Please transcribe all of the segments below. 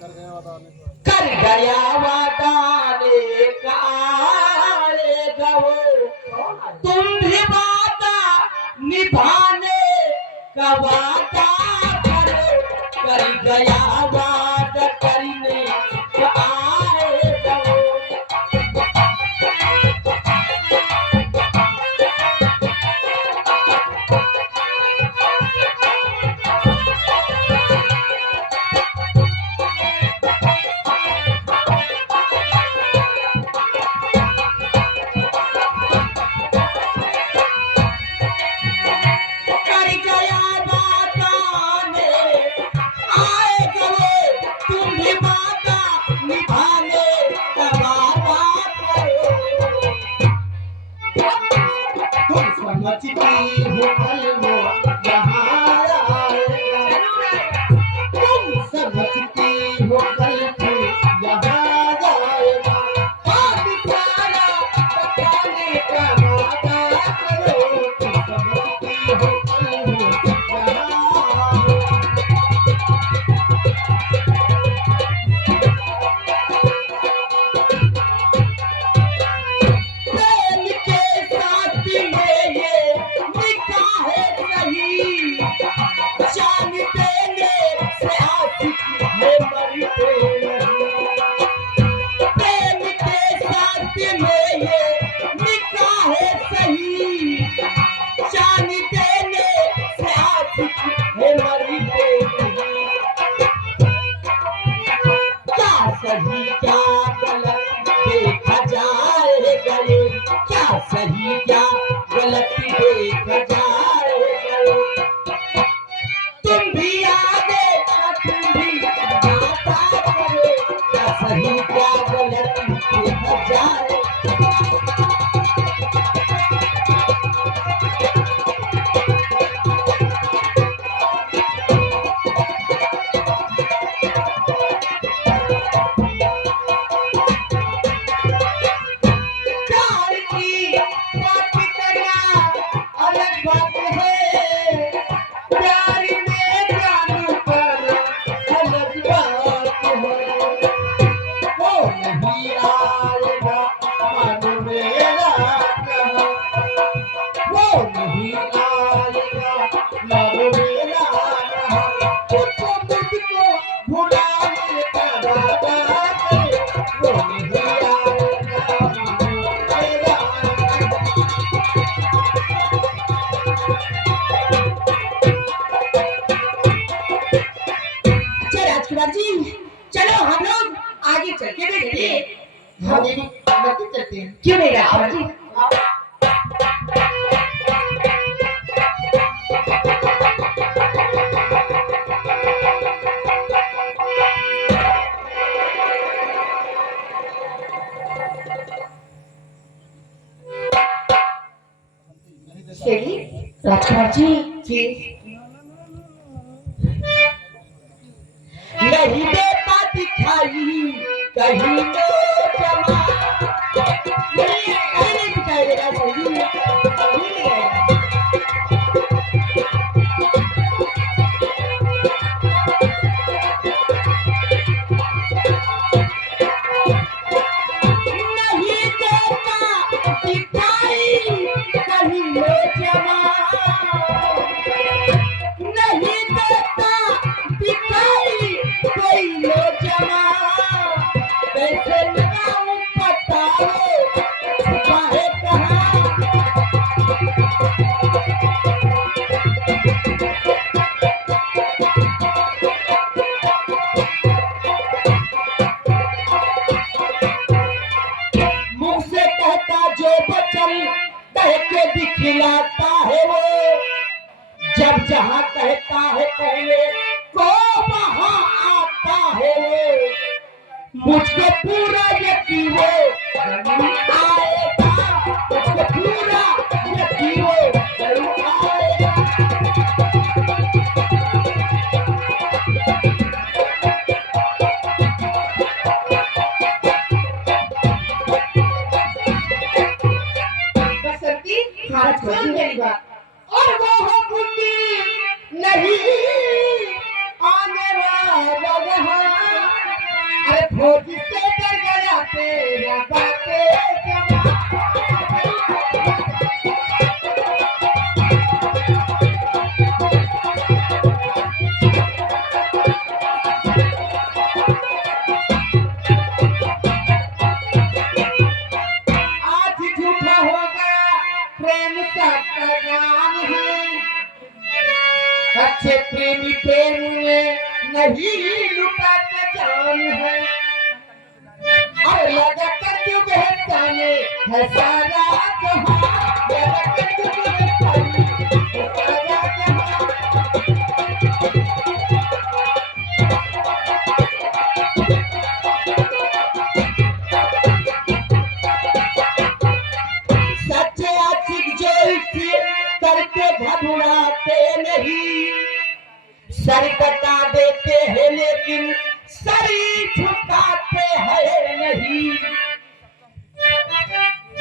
कर गया वादा लेकर आएगा वो, तुम भी वादा निभाने का वादा करो। कर गया वादा करने का आएगा वो। कर गया वादा आएगा वो, तुम भी वादा निभाने का वादा करो। तुम समझती हो कल वो यहाँ आएगा, तुम समझती हो कल वो यहाँ आएगा। हाथ सारा बताने का वादा करो, तुम समझती हो कल वो यहाँ आएगा। प्रेम के साथ में ये निकाह सही, जान देने से आशिक ये मरते नहीं। प्रेम के साथ में ये निकाह सही, जान देने से आशिक ये मरते नहीं। क्या सही क्या गलत देखा जाएगा ये, क्या सही क्या गलत देखा जाएगा ये। तुम भी आगे तुम भी बाता करो, क्या सही क्या गलत देखा जाए। प्यार की बात करना अलग बात है, प्यार में जान पर अलग बात है। वो नहीं आएगा मन मेरा कहा, वो नहीं आएगा मन मेरा कहा। उसको मुझको भुलाने का वादा करे, वो नहीं आएगा मन मेरा कहा। अच्छा राजकुमार जी, चलो हम लोग आगे चल के देखेंगे। हाँ दीदी, नक्की चलते हैं। क्यों नहीं राजकुमार जी? चलिए राजकुमार जी जी। नहीं देता दिखाई कहीं तो जमा, नहीं नहीं दिखाई देगा सही नहीं है। नहीं देता दिखाई कहीं तो जमा, नहीं देता दिखाई कोई लो जमा। कैसे लगाऊं बताओ छुपा है कहाँ। मुंह से कहता जो बचन कह के दिखलाता है वो, जब जहाँ कहता है पहले को वहाँ आता है वो। मुझको पूरा यकीन है जरूर आएगा, मुझको पूरा यकीन है जरूर आएगा। बसंती भारत को मेरी बात, और वो हो बुद्धि नहीं आने वाला वहाँ। अरे फौजी से डर गया तेरा बाते जमा। आज झूठा हो गया प्रेम का पैगाम है। अच्छे प्रेमी प्रेम में नहीं लुटाते जान है। और लगा कलयुग है ताने है सारा जहां। लगा कलयुग है ताने है सारा जहां। सच्चे आशिक जो इसे करके घबराते नहीं। सर कटा देते हैं लेकिन सरी झुकाते हैं नहीं।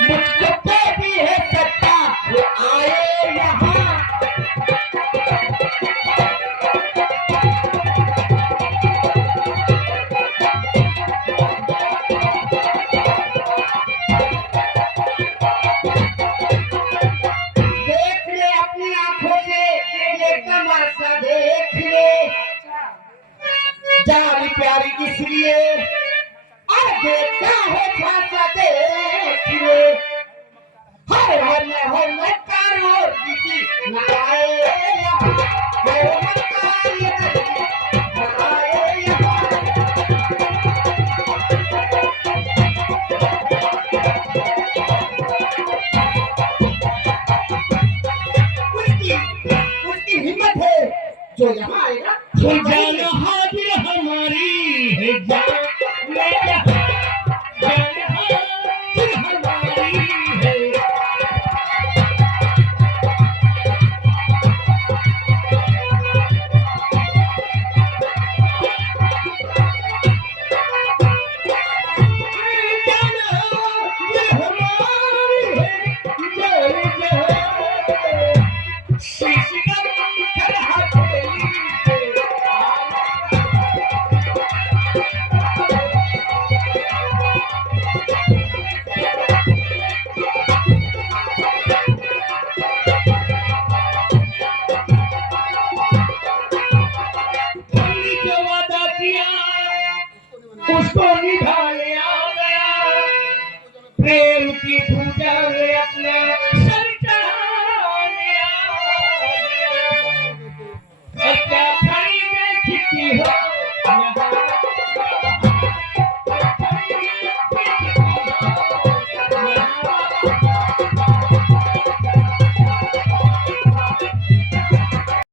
मुझको पे भी है सत्ता वो आए यहाँ। देख ले अपनी आंखों से ये तमाशा देख ले। जानी प्यारी इसलिए और देखा है भाषा देख ले। हर मैं कारो किसी न आए यहाँ। हर मैं कारो किसी न आए यहाँ। उसकी हिम्मत है जो यहाँ आएगा। जान हाजिर हमारी है जान हाजिर हमारी है। जान हाजिर हमारी है जय जय। शीशगढ़ कर हथेली पे हमने जो वादा किया उसको निभाया गया। प्रेम की पूजा में अपना